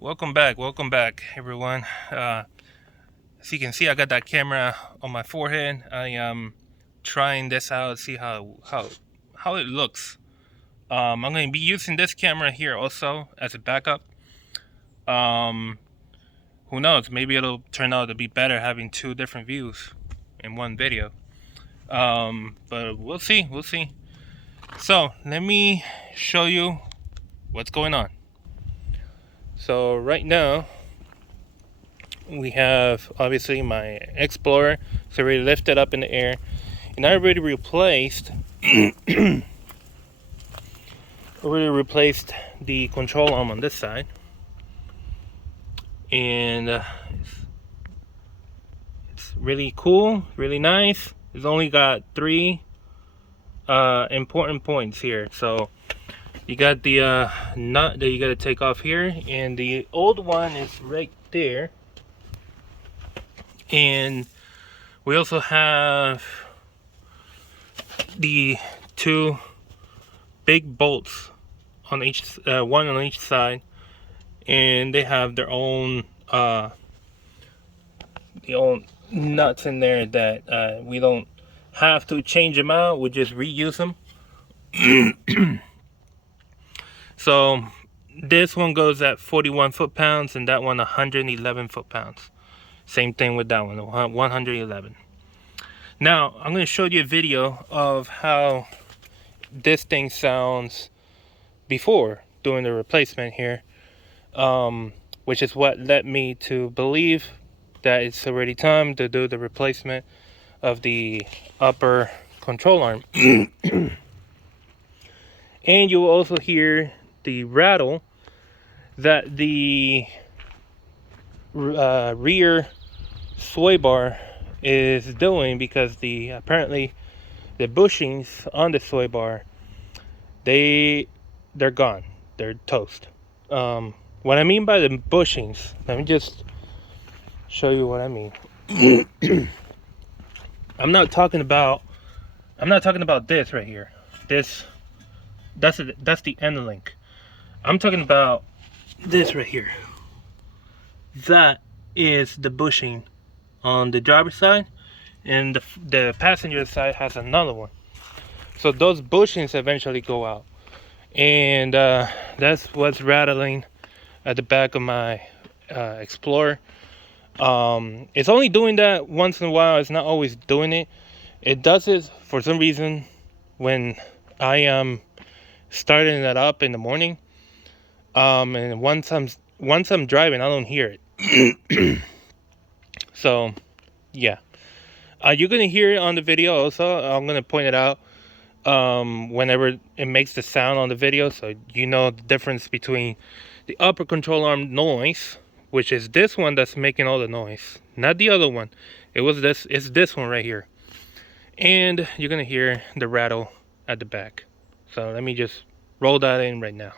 Welcome back, everyone. As you can see, I got that camera on my forehead. I am trying this out, see how it looks. I'm going to be using this camera here also as a backup. Um, who knows? Maybe it'll turn out to be better having two different views in one video. But we'll see. We'll see. So let me show you what's going on. So right now, we have obviously my Explorer. It's already lifted up in the air, and I already replaced the control arm on this side, and it's really cool, really nice. It's only got three important points here. So you got the nut that you got to take off here, and the old one is right there. And we also have the two big bolts on each one on each side, and they have their own nuts in there that we don't have to change them out. We just reuse them. So this one goes at 41 foot-pounds, and that one 111 foot-pounds. Same thing with that one, 111. Now I'm going to show you a video of how this thing sounds before doing the replacement here, which is what led me to believe that it's already time to do the replacement of the upper control arm. And you will also hear the rattle that the rear sway bar is doing, because apparently the bushings on the sway bar, they're gone, they're toast. What I mean by the bushings, let me just show you what I mean. I'm not talking about this right here. That's the end link. I'm talking about this right here. That is the bushing on the driver's side, and the passenger side has another one. So those bushings eventually go out, and that's what's rattling at the back of my Explorer. It's only doing that once in a while. It's not always doing it. It does it for some reason when I am starting it up in the morning. And once I'm driving, I don't hear it. So yeah, you're gonna hear it on the video also. I'm gonna point it out whenever it makes the sound on the video, so you know the difference between the upper control arm noise, which is this one that's making all the noise, not the other one. It's this one right here, and you're gonna hear the rattle at the back. So let me just roll that in right now.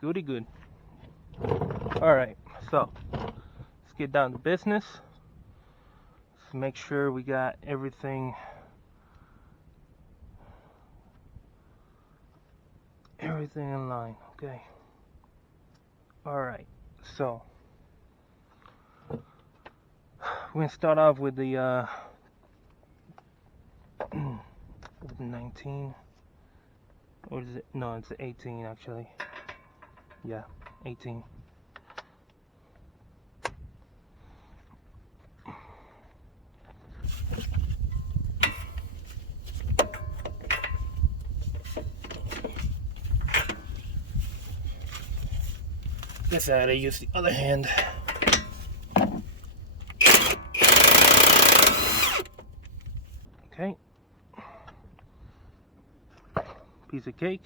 Goody good. Alright, so let's get down to business. Let's make sure we got everything everything in line. Okay. Alright, so we're gonna start off with the with 19, or is it? No, it's 18 actually. Yeah, 18. Guess I gotta use the other hand. Okay. Piece of cake.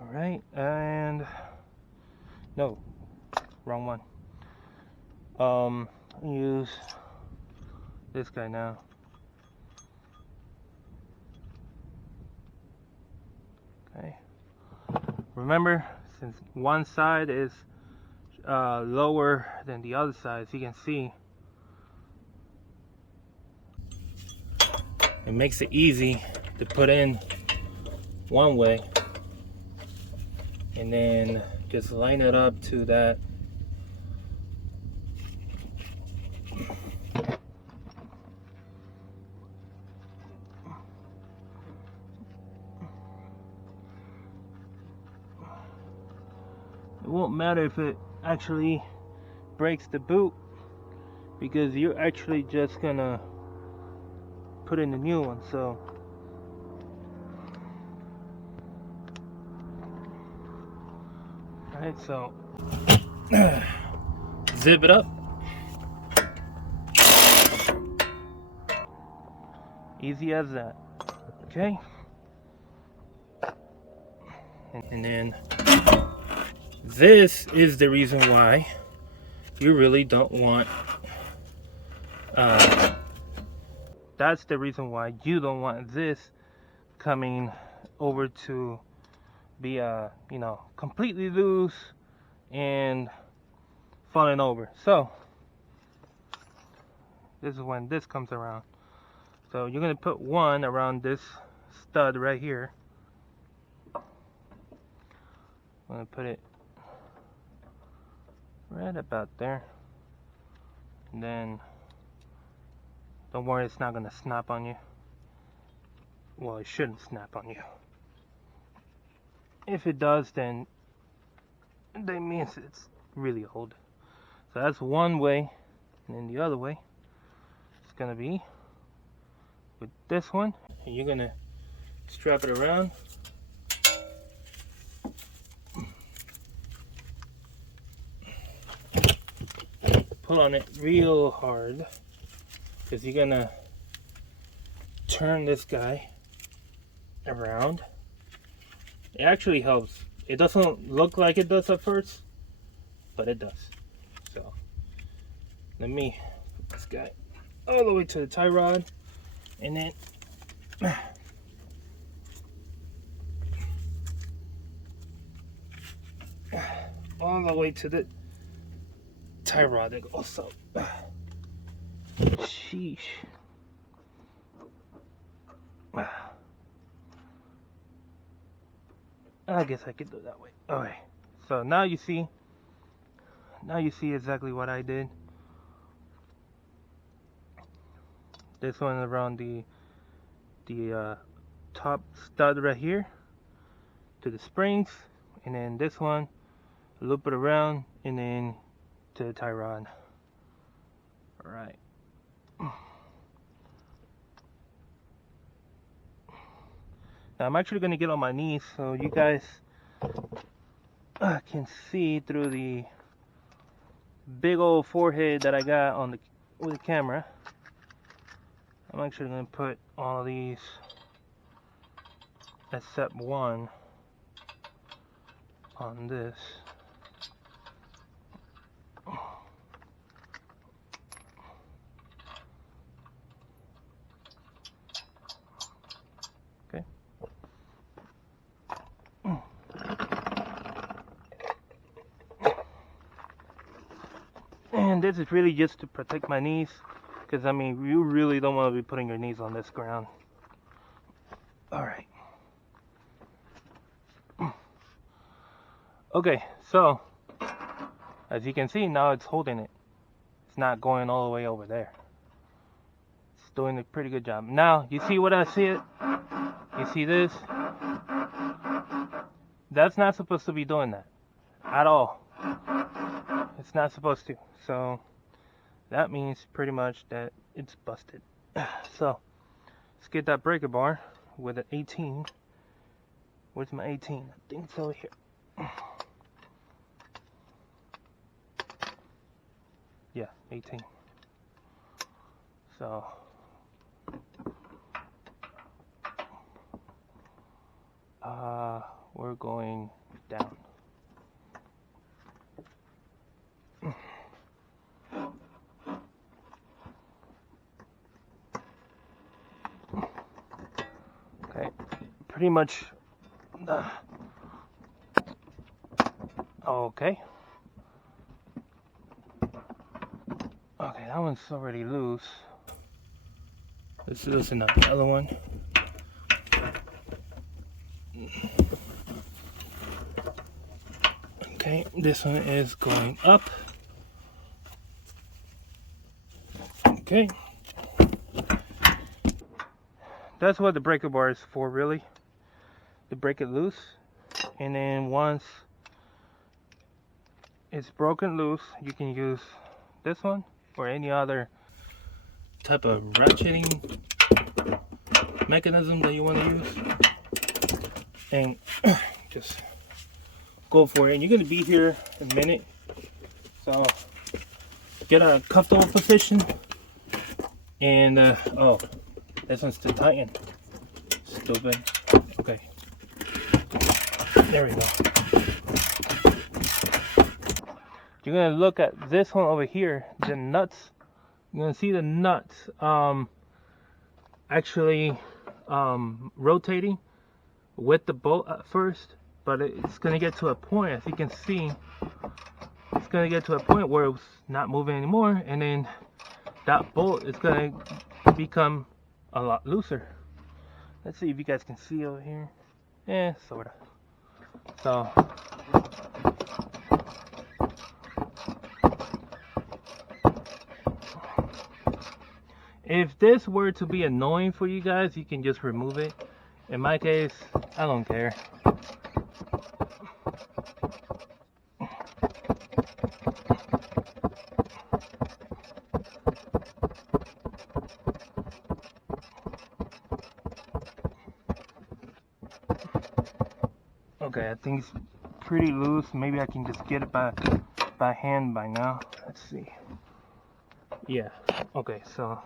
Alright, and no, wrong one. Use this guy now. Okay. Remember, since one side is lower than the other side, as you can see, it makes it easy to put in one way and then just line it up to that. It won't matter if it actually breaks the boot, because you're actually just gonna put in a new one. So alright, so zip it up. Easy as that. Okay. And then this is the reason why you really don't want that's the reason why you don't want this coming over to be you know, completely loose and falling over. So this is when this comes around. So you're gonna put one around this stud right here. I'm gonna put it right about there, and then don't worry, it's not gonna snap on you. Well, it shouldn't snap on you. If it does, then that means it's really old. So that's one way, and then the other way is gonna be with this one, and you're gonna strap it around. Pull on it real hard, because you're gonna turn this guy around. It actually helps. It doesn't look like it does at first, but it does. So let me put this guy all the way to the tie rod, and then all the way to the tie rod that goes up. Sheesh. I guess I could do it that way. Okay. So now you see exactly what I did. This one around the top stud right here to the springs, and then this one loop it around and then to the tie rod. Alright. Now I'm actually going to get on my knees so you guys can see through the big old forehead that I got on with the camera. I'm actually going to put all of these except one on this. Okay. And this is really just to protect my knees, because I mean, you really don't want to be putting your knees on this ground. Alright. Okay, so as you can see, now it's holding it. It's not going all the way over there. It's doing a pretty good job. Now, you see what I see it? You see this? That's not supposed to be doing that at all. It's not supposed to. So that means pretty much that it's busted. So let's get that breaker bar with an 18. Where's my 18? I think it's over here. Yeah, 18. So we're going down. Okay, pretty much. Okay. Okay, that one's already loose. Let's loosen up the other one. Okay, this one is going up. Okay. That's what the breaker bar is for, really. To break it loose. And then once it's broken loose, you can use this one or any other type of ratcheting mechanism that you want to use. And just go for it. And you're going to be here a minute. So get a comfortable position. And, oh, this one's to tighten. Stupid. Okay. There we go. You're going to look at this one over here. The nuts. You're going to see the nuts actually rotating with the bolt at first. But it's going to get to a point, as you can see, it's going to get to a point where it's not moving anymore. And then that bolt is going to become a lot looser. Let's see if you guys can see over here. Yeah, sort of. So if this were to be annoying for you guys, you can just remove it. In my case, I don't care. Okay, I think it's pretty loose. Maybe I can just get it by hand by now. Let's see. Yeah. Okay, so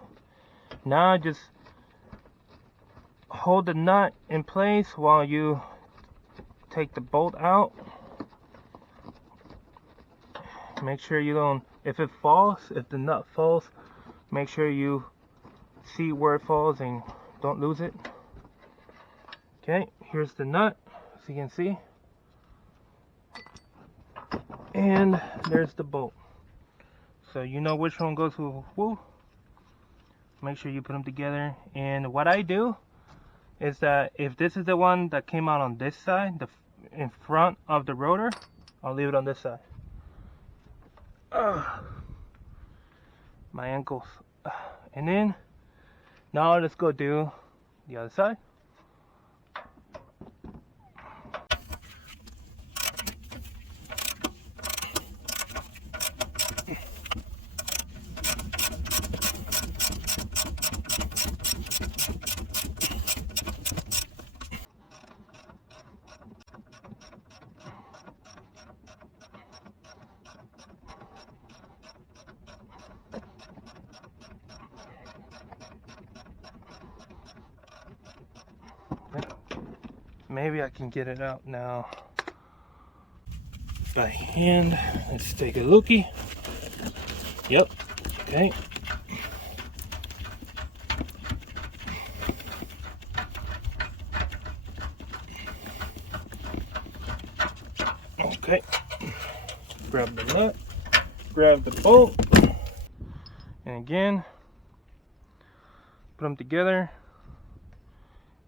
now just hold the nut in place while you take the bolt out. Make sure you don't, if it falls, if the nut falls, make sure you see where it falls and don't lose it. Okay, here's the nut, as you can see. And there's the bolt. So you know which one goes with who. Make sure you put them together. And what I do is that if this is the one that came out on this side, in front of the rotor, I'll leave it on this side. My ankles. And then now let's go do the other side. Maybe I can get it out now by hand. Let's take a lookie. Yep. Okay. Okay. Grab the nut. Grab the bolt. And again, put them together.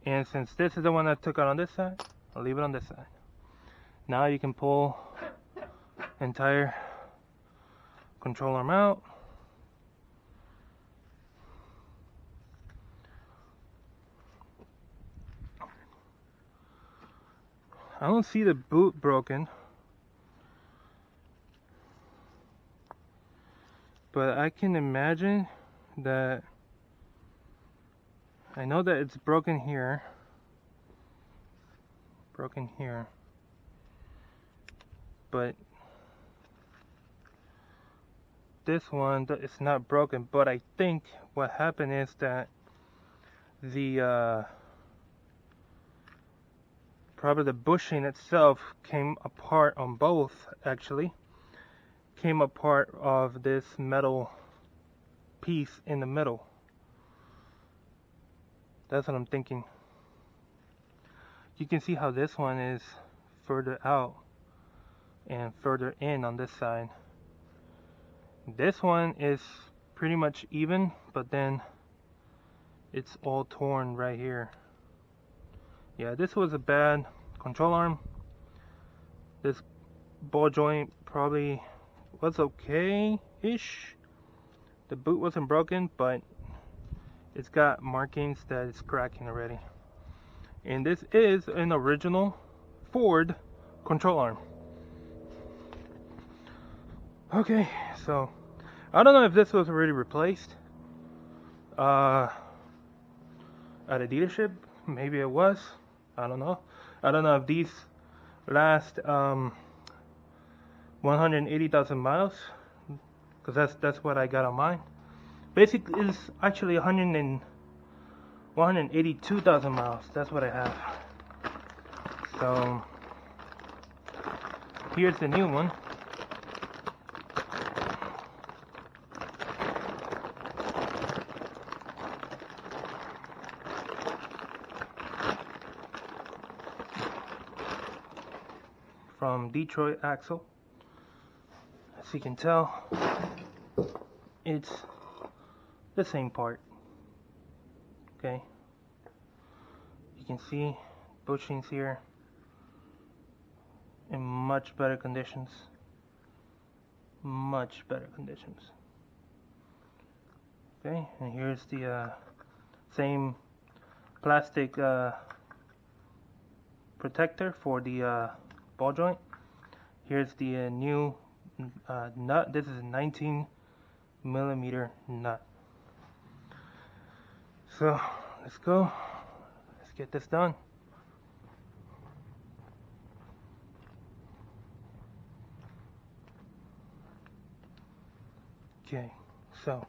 And since this is the one I took out on this side, I'll leave it on this side. Now you can pull entire control arm out. I don't see the boot broken, but I can imagine that, I know that it's broken here, but this one is not broken. But I think what happened is that the probably the bushing itself came apart on both, actually came apart of this metal piece in the middle. That's what I'm thinking. You can see how this one is further out and further in on this side. This one is pretty much even, but then it's all torn right here. Yeah, this was a bad control arm. This ball joint probably was okay-ish. The boot wasn't broken, but it's got markings that it's cracking already. And this is an original Ford control arm. Okay, so I don't know if this was already replaced at a dealership. Maybe it was. I don't know. I don't know if these last 180,000 miles, because that's what I got on mine. Basically, it's actually 182,000 miles. That's what I have. So here's the new one. From Detroit Axle. As you can tell, it's the same part. Okay, you can see bushings here in much better conditions. Okay, and here's the same plastic protector for the ball joint. Here's the new nut. This is a 19mm nut. So let's go. Let's get this done. Okay, so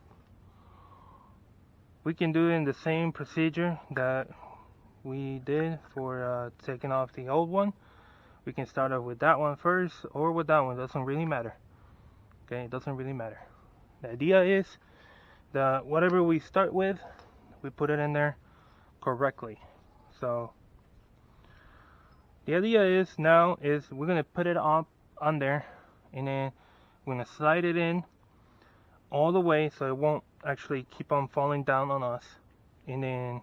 we can do it in the same procedure that we did for taking off the old one. We can start off with that one first or with that one. It doesn't really matter. Okay, it doesn't really matter. The idea is that whatever we start with, we put it in there correctly. So the idea is now is we're gonna put it up on there, and then we're gonna slide it in all the way so it won't actually keep on falling down on us. And then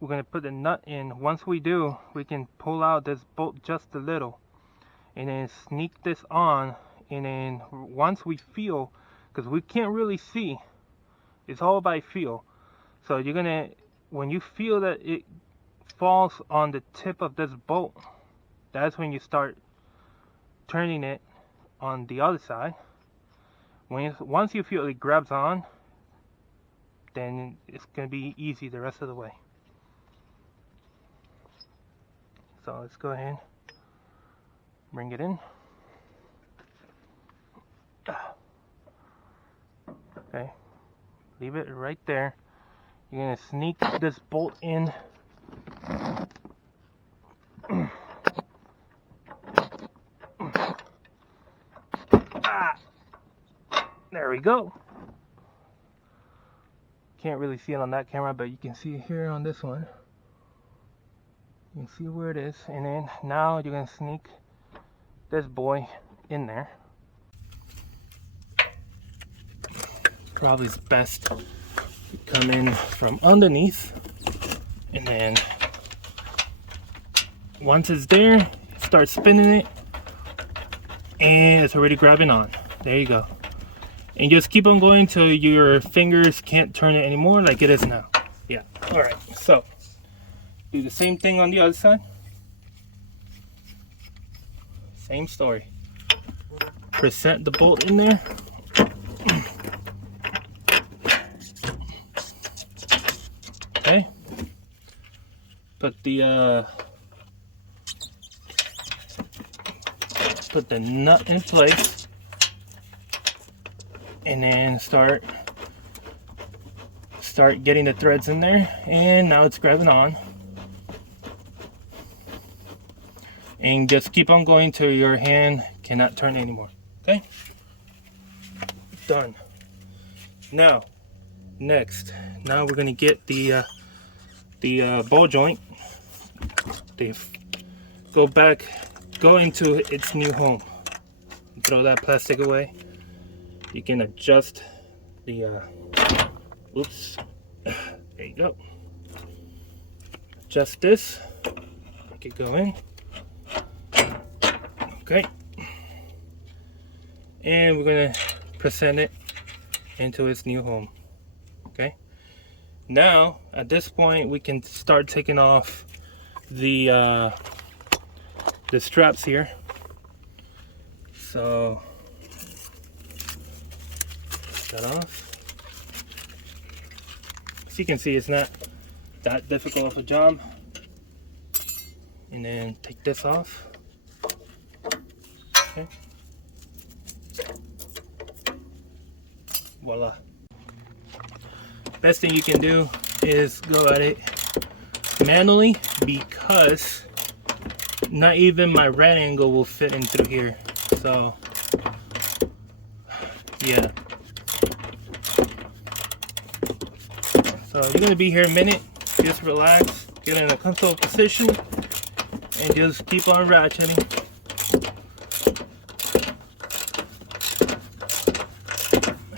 we're going to put the nut in. Once we do, we can pull out this bolt just a little and then sneak this on. And then once we feel, because we can't really see, it's all by feel. So you're going to, when you feel that it falls on the tip of this bolt, that's when you start turning it on the other side. Once you feel it grabs on, then it's going to be easy the rest of the way. So let's go ahead, bring it in. Okay, leave it right there. You're going to sneak this bolt in. There we go. Can't really see it on that camera, but you can see it here on this one. You can see where it is, and then now you're gonna sneak this boy in there. Probably it's best to come in from underneath, and then once it's there, start spinning it And it's already grabbing on. There you go. And just keep on going till your fingers can't turn it anymore like it is now. Yeah, all right, so do the same thing on the other side. Same story. Present the bolt in there. Okay. Put the nut in place, and then start getting the threads in there. And now it's grabbing on. And just keep on going till your hand cannot turn anymore. Okay? Done. Now, next, now we're gonna get the ball joint. They go into its new home. Throw that plastic away. You can adjust the oops. There you go. Adjust this. Make it go in. Okay. And we're gonna present it into its new home. Okay. Now, at this point, we can start taking off the straps here. So, take that off. As you can see, it's not that difficult of a job. And then take this off. Okay. Voila. Best thing you can do is go at it manually, because not even my right angle will fit in through here. So yeah. So you're gonna be here a minute. Just relax, get in a comfortable position, and just keep on ratcheting.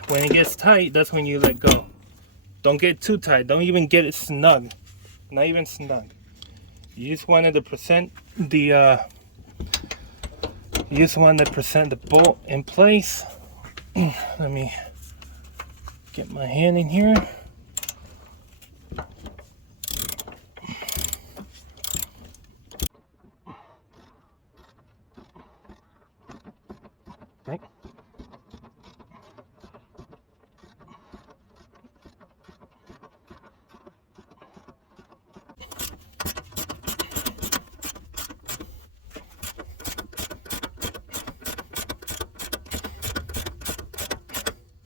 When it gets tight, that's when you let go. Don't get too tight. Don't even get it snug. Not even snug. You just wanted to present the bolt in place. Let me get my hand in here. Okay.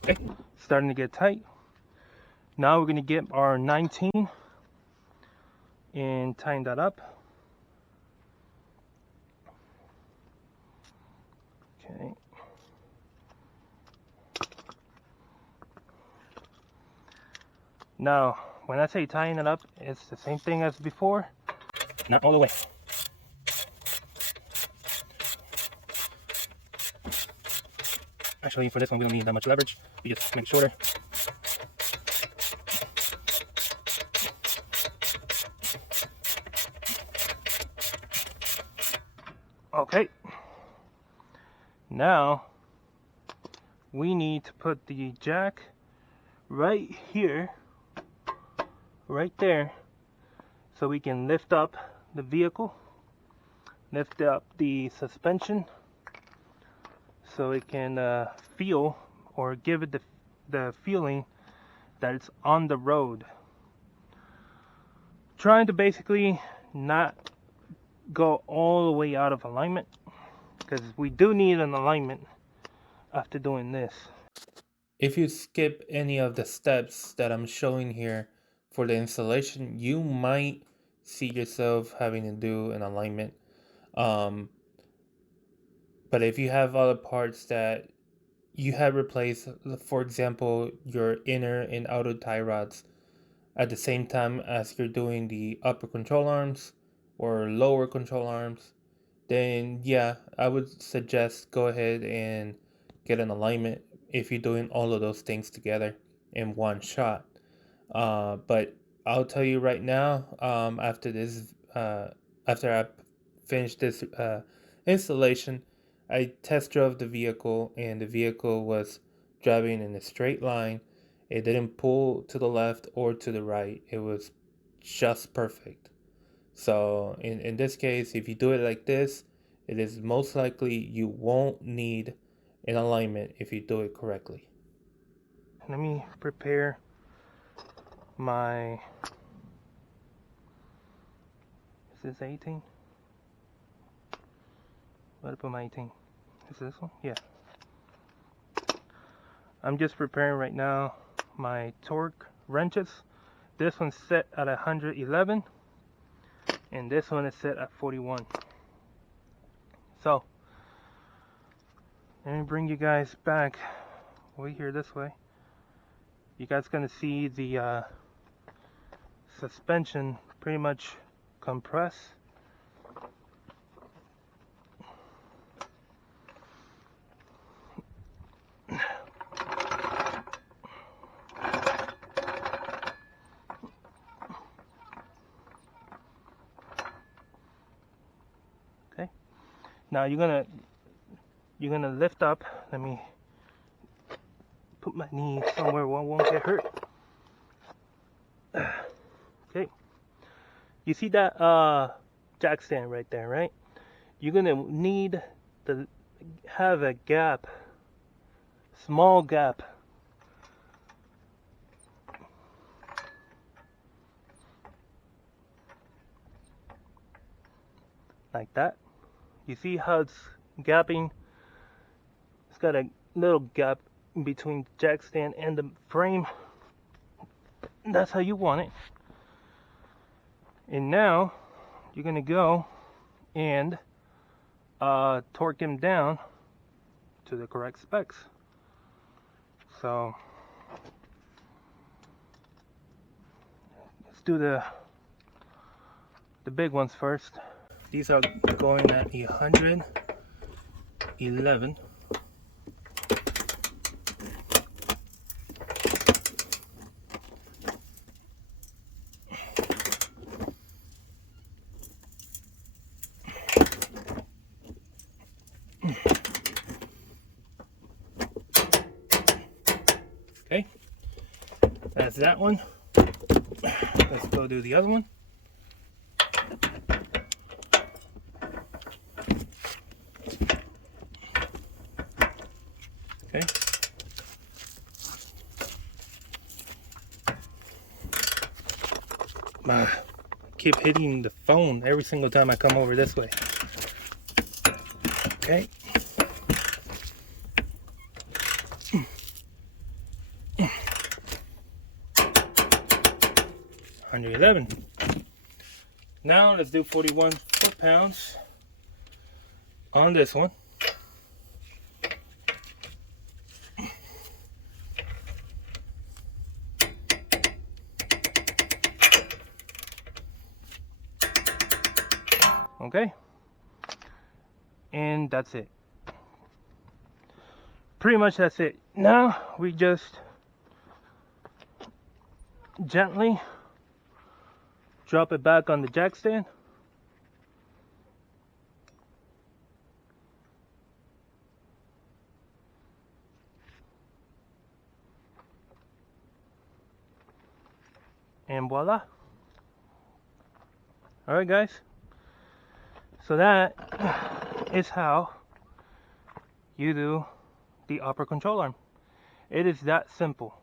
Okay, starting to get tight. Now we're going to get our 19 and tighten that up. Okay. Now, when I say tighten it up, it's the same thing as before, not all the way. Actually, for this one, we don't need that much leverage. We just make it shorter. Okay. Now, we need to put the jack right here, right there, so we can lift up the vehicle, lift up the suspension, so it can feel or give it the feeling that it's on the road. Trying to basically not go all the way out of alignment, because we do need an alignment after doing this. If you skip any of the steps that I'm showing here for the installation, you might see yourself having to do an alignment. But if you have other parts that you have replaced, for example, your inner and outer tie rods, at the same time as you're doing the upper control arms or lower control arms, then yeah, I would suggest go ahead and get an alignment if you're doing all of those things together in one shot. But I'll tell you right now, after I finish this installation, I test drove the vehicle, and the vehicle was driving in a straight line. It didn't pull to the left or to the right. It was just perfect. So in this case, if you do it like this, it is most likely you won't need an alignment if you do it correctly. Let me prepare my, is this 18? Where to put my 18? Is this one? Yeah. I'm just preparing right now my torque wrenches. This one's set at 111 and this one is set at 41. So let me bring you guys back over here this way. You guys gonna see the suspension pretty much compress. Okay. Now you're gonna lift up. Let me put my knee somewhere where I won't get hurt. Okay. You see that jack stand right there, right? You're gonna need to have a gap, small gap. Like that. You see how it's gapping? It's got a little gap in between the jack stand and the frame. That's how you want it. And now you're gonna go and torque him down to the correct specs. So let's do the big ones first. These are going at 111. Okay, that's that one. Let's go do the other one. Okay. Keep hitting the phone every single time I come over this way. Okay. $111. Now let's do 41 foot-pounds on this one. Okay, and that's it. Pretty much that's it. Now we just gently drop it back on the jack stand. And voila. Alright guys, so that is how you do the upper control arm. It is that simple.